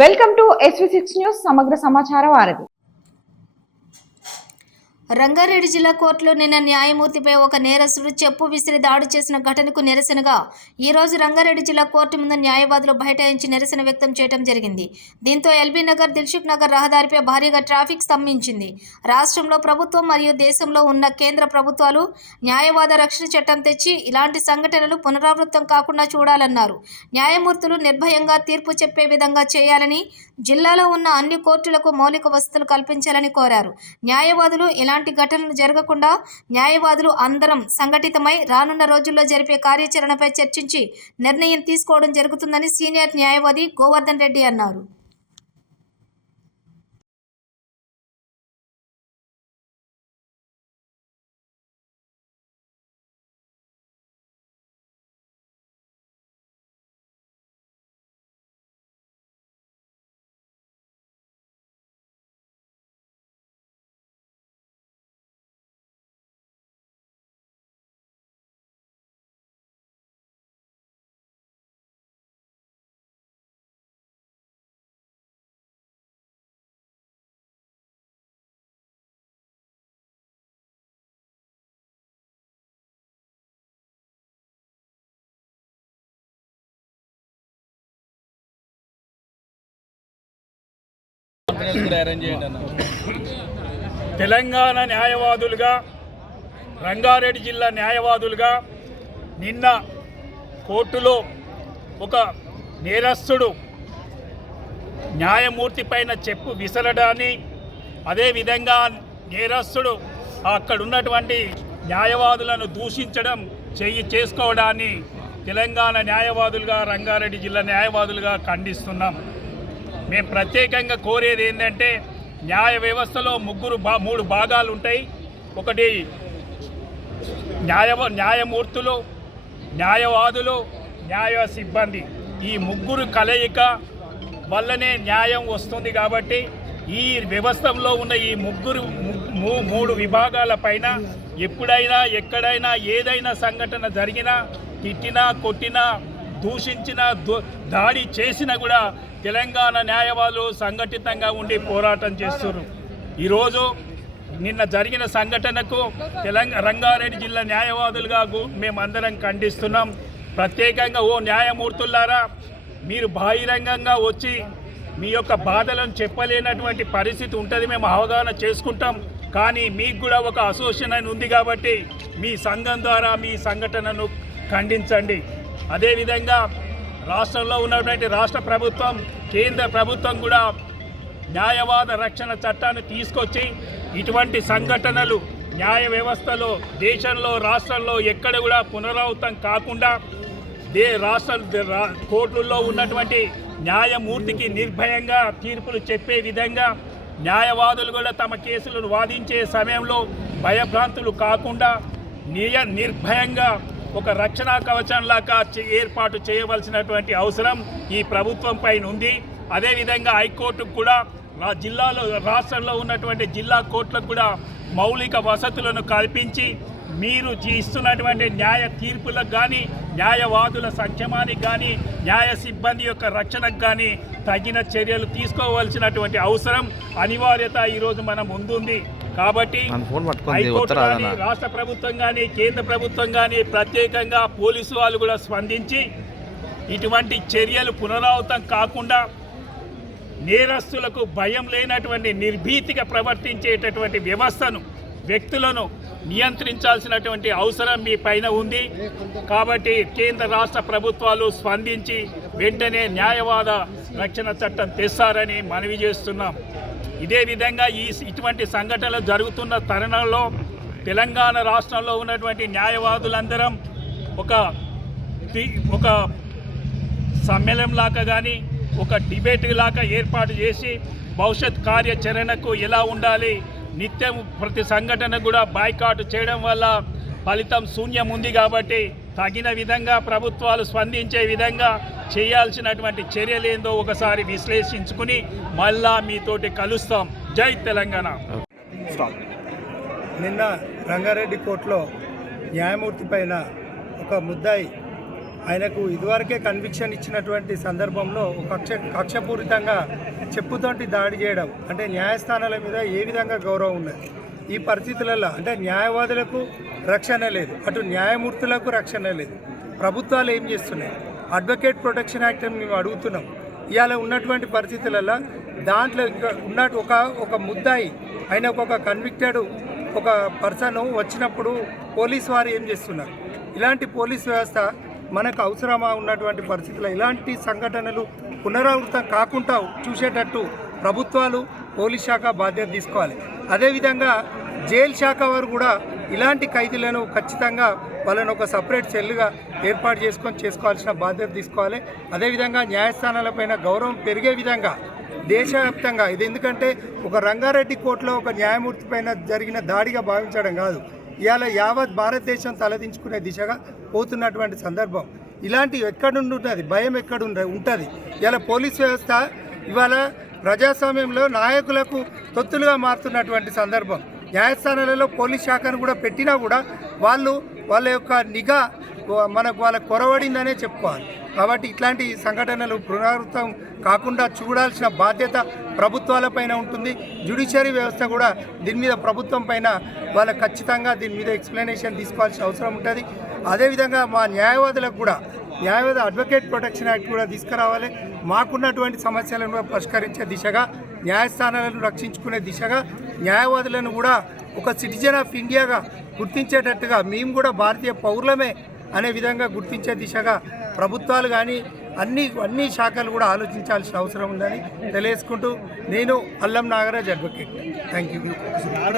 Welcome to SV six news సమగ్ర సమాచార వారధి. రంగారెడ్డి జిల్లా కోర్టులో నిన్న న్యాయమూర్తిపై ఒక నేరస్తుడు చెప్పు విసిరి దాడి చేసిన ఘటనకు నిరసనగా ఈరోజు రంగారెడ్డి జిల్లా కోర్టు ముందు న్యాయవాదులు బైఠాయించి నిరసన వ్యక్తం చేయడం జరిగింది. దీంతో ఎల్బీ నగర్ దిల్సుఖ్ నగర్ రహదారిపై భారీగా ట్రాఫిక్ స్తంభించింది. రాష్ట్రంలో ప్రభుత్వం మరియు దేశంలో ఉన్న కేంద్ర ప్రభుత్వాలు న్యాయవాద రక్షణ చట్టం తెచ్చి ఇలాంటి సంఘటనలు పునరావృతం కాకుండా చూడాలన్నారు. న్యాయమూర్తులు నిర్భయంగా తీర్పు చెప్పే విధంగా చేయాలని జిల్లాలో ఉన్న అన్ని కోర్టులకు మౌలిక వసతులు కల్పించాలని కోరారు. న్యాయవాదులు ఇలాంటి ఘటనలు జరగకుండా న్యాయవాదులు అందరం సంఘటితమై రానున్న రోజుల్లో జరిపే కార్యాచరణపై చర్చించి నిర్ణయం తీసుకోవడం జరుగుతుందని సీనియర్ న్యాయవాది గోవర్ధన్ రెడ్డి అన్నారు. తెలంగాణ న్యాయవాదులుగా రంగారెడ్డి జిల్లా న్యాయవాదులుగా నిన్న కోర్టులో ఒక నేరస్తుడు న్యాయమూర్తి పైన చెప్పు విసరడాన్ని అదేవిధంగా నేరస్తుడు అక్కడ ఉన్నటువంటి న్యాయవాదులను దూషించడం చేయి చేసుకోవడాన్ని తెలంగాణ న్యాయవాదులుగా రంగారెడ్డి జిల్లా న్యాయవాదులుగా ఖండిస్తున్నాం. మేము ప్రత్యేకంగా కోరేది ఏంటంటే న్యాయ వ్యవస్థలో ముగ్గురు బా మూడు భాగాలు ఉంటాయి. ఒకటి న్యాయ న్యాయమూర్తులు న్యాయవాదులు న్యాయ సిబ్బంది. ఈ ముగ్గురు కలయిక వల్లనే న్యాయం వస్తుంది కాబట్టి ఈ వ్యవస్థలో ఉన్న ఈ ముగ్గురు మూ- మూడు విభాగాల పైన ఎప్పుడైనా ఎక్కడైనా ఏదైనా సంఘటన జరిగినా తిట్టినా కొట్టినా దూషించిన దాడి చేసినా కూడా తెలంగాణ న్యాయవాదులు సంఘటితంగా ఉండి పోరాటం చేస్తున్నారు ఈరోజు నిన్న జరిగిన సంఘటనకు తెలంగాణ రంగారెడ్డి జిల్లా న్యాయవాదులుగా మేమందరం ఖండిస్తున్నాం. ప్రత్యేకంగా ఓ న్యాయమూర్తులారా మీరు బహిరంగంగా వచ్చి మీ యొక్క బాధలను చెప్పలేనటువంటి పరిస్థితి ఉంటుంది మేము అవగాహన చేసుకుంటాం. కానీ మీకు కూడా ఒక అసోసియేషన్ అని ఉంది కాబట్టి మీ సంఘం ద్వారా మీ సంఘటనను ఖండించండి. అదేవిధంగా రాష్ట్రంలో ఉన్నటువంటి రాష్ట్ర ప్రభుత్వం కేంద్ర ప్రభుత్వం కూడా న్యాయవాద రక్షణ చట్టాన్ని తీసుకొచ్చి ఇటువంటి సంఘటనలు న్యాయ వ్యవస్థలో దేశంలో రాష్ట్రంలో ఎక్కడ కూడా పునరావృతం కాకుండా దే రాష్ట్ర కోర్టుల్లో ఉన్నటువంటి న్యాయమూర్తికి నిర్భయంగా తీర్పులు చెప్పే విధంగా న్యాయవాదులు కూడా తమ కేసులను వాదించే సమయంలో భయభ్రాంతులు కాకుండా నియ నిర్భయంగా ఒక రక్షణ కవచంలాగా చే- ఏర్పాటు చేయవలసినటువంటి అవసరం ఈ ప్రభుత్వం పైన ఉంది. అదేవిధంగా హైకోర్టుకు కూడా జిల్లాలో రాష్ట్రంలో ఉన్నటువంటి జిల్లా కోర్టులకు కూడా మౌలిక వసతులను కల్పించి మీరు ఇస్తున్నటువంటి న్యాయ తీర్పులకు కానీ న్యాయవాదుల సంక్షేమానికి కానీ న్యాయ సిబ్బంది యొక్క రక్షణకు కానీ తగిన చర్యలు తీసుకోవాల్సినటువంటి అవసరం. అనివార్యత ఈరోజు మన ముందుంది. కాబట్టి రాష్ట్ర ప్రభుత్వం కానీ కేంద్ర ప్రభుత్వం కానీ ప్రత్యేకంగా పోలీసు వాళ్ళు కూడా స్పందించి ఇటువంటి చర్యలు పునరావృతం కాకుండా నేరస్తులకు భయం లేనటువంటి నిర్భీతిగా ప్రవర్తించేటటువంటి వ్యవస్థను వ్యక్తులను నియంత్రించాల్సినటువంటి అవసరం మీ పైన ఉంది. కాబట్టి కేంద్ర రాష్ట్ర ప్రభుత్వాలు స్పందించి వెంటనే న్యాయవాద రక్షణ చట్టం తెస్తారని మనవి చేస్తున్నాం. ఇదే విధంగా ఈ ఇటువంటి సంఘటనలు జరుగుతున్న తరుణంలో తెలంగాణ రాష్ట్రంలో ఉన్నటువంటి న్యాయవాదులందరం ఒక ఒక సమ్మేళనం లాగా కానీ ఒక డిబేట్ లాగా ఏర్పాటు చేసి భవిష్యత్ కార్యాచరణకు ఎలా ఉండాలి నిత్యం ప్రతి సంఘటన కూడా బాయ్కాట్ చేయడం వల్ల ఫలితం శూన్యం ఉంది కాబట్టి తగిన విధంగా ప్రభుత్వాలు స్పందించే విధంగా చేయాల్సినటువంటి చర్యలేందో ఒకసారి విశ్లేషించుకుని మళ్ళా మీతోటి కలుస్తాం. జై తెలంగాణ. నిన్న రంగారెడ్డి కోర్టులో న్యాయమూర్తి పైన ఒక ముద్దాయి ఆయనకు ఇదివరకే కన్విక్షన్ ఇచ్చినటువంటి సందర్భంలో ఒక కక్ష కక్షపూరితంగా చెప్పుతోటి దాడి చేయడం అంటే న్యాయస్థానాల మీద ఏ విధంగా గౌరవం ఉన్నది? ఈ పరిస్థితులలో అంటే న్యాయవాదులకు రక్షణ లేదు. అటు న్యాయమూర్తులకు రక్షణ లేదు. ప్రభుత్వాలు ఏం చేస్తున్నాయి? అడ్వకేట్ ప్రొటెక్షన్ యాక్ట్ అని మేము అడుగుతున్నాం. ఇవాళ ఉన్నటువంటి పరిస్థితులలో దాంట్లో ఇంకా ఉన్నట్టు ఒక ఒక ముద్దాయి ఆయన ఒక కన్విక్టెడ్ ఒక పర్సన్ వచ్చినప్పుడు పోలీస్ వారు ఏం చేస్తున్నారు? ఇలాంటి పోలీస్ వ్యవస్థ మనకు అవసరమా ఉన్నటువంటి పరిస్థితుల్లో? ఇలాంటి సంఘటనలు పునరావృతం కాకుండా చూసేటట్టు ప్రభుత్వాలు పోలీస్ శాఖ బాధ్యత తీసుకోవాలి. అదేవిధంగా జైలు శాఖ వారు కూడా ఇలాంటి ఖైదీలను ఖచ్చితంగా వాళ్ళని ఒక సపరేట్ సెల్లుగా ఏర్పాటు చేసుకొని చేసుకోవాల్సిన బాధ్యత తీసుకోవాలి. అదేవిధంగా న్యాయస్థానాలపైన గౌరవం పెరిగే విధంగా దేశవ్యాప్తంగా ఇది ఎందుకంటే ఒక రంగారెడ్డి కోర్టులో ఒక న్యాయమూర్తి పైన జరిగిన దాడిగా భావించడం కాదు. ఇవాళ యావత్ భారతదేశం తలదించుకునే దిశగా పోతున్నటువంటి సందర్భం. ఇలాంటి ఎక్కడుండి ఉంటుంది భయం ఎక్కడ ఉంటుంది? ఇవాళ పోలీస్ వ్యవస్థ ఇవాళ ప్రజాస్వామ్యంలో నాయకులకు తొత్తులుగా మారుతున్నటువంటి సందర్భం. న్యాయస్థానాలలో పోలీస్ శాఖను కూడా పెట్టినా కూడా వాళ్ళు వాళ్ళ యొక్క నిఘా మనకు వాళ్ళ కొరవడిందనే చెప్పుకోవాలి. కాబట్టి ఇట్లాంటి సంఘటనలు పునరావృతం కాకుండా చూడాల్సిన బాధ్యత ప్రభుత్వాలపైన ఉంటుంది. జ్యుడిషియరీ వ్యవస్థ కూడా దీని మీద ప్రభుత్వం పైన వాళ్ళ ఖచ్చితంగా దీని మీద ఎక్స్ప్లెనేషన్ తీసుకోవాల్సిన అవసరం ఉంటుంది. అదేవిధంగా మా న్యాయవాదులకు కూడా న్యాయవాద అడ్వకేట్ ప్రొటెక్షన్ యాక్ట్ కూడా తీసుకురావాలి. మాకున్నటువంటి సమస్యలను కూడా పరిష్కరించే దిశగా న్యాయస్థానాలను రక్షించుకునే దిశగా న్యాయవాదులను కూడా ఒక సిటిజన్ ఆఫ్ ఇండియాగా గుర్తించేటట్టుగా మేము కూడా భారతీయ పౌరులమే అనే విధంగా గుర్తించే దిశగా ప్రభుత్వాలు కానీ అన్ని అన్ని శాఖలు కూడా ఆలోచించాల్సిన అవసరం ఉందని తెలియజేసుకుంటూ నేను అల్లం నాగరాజ్ అడ్వకేట్. Thank you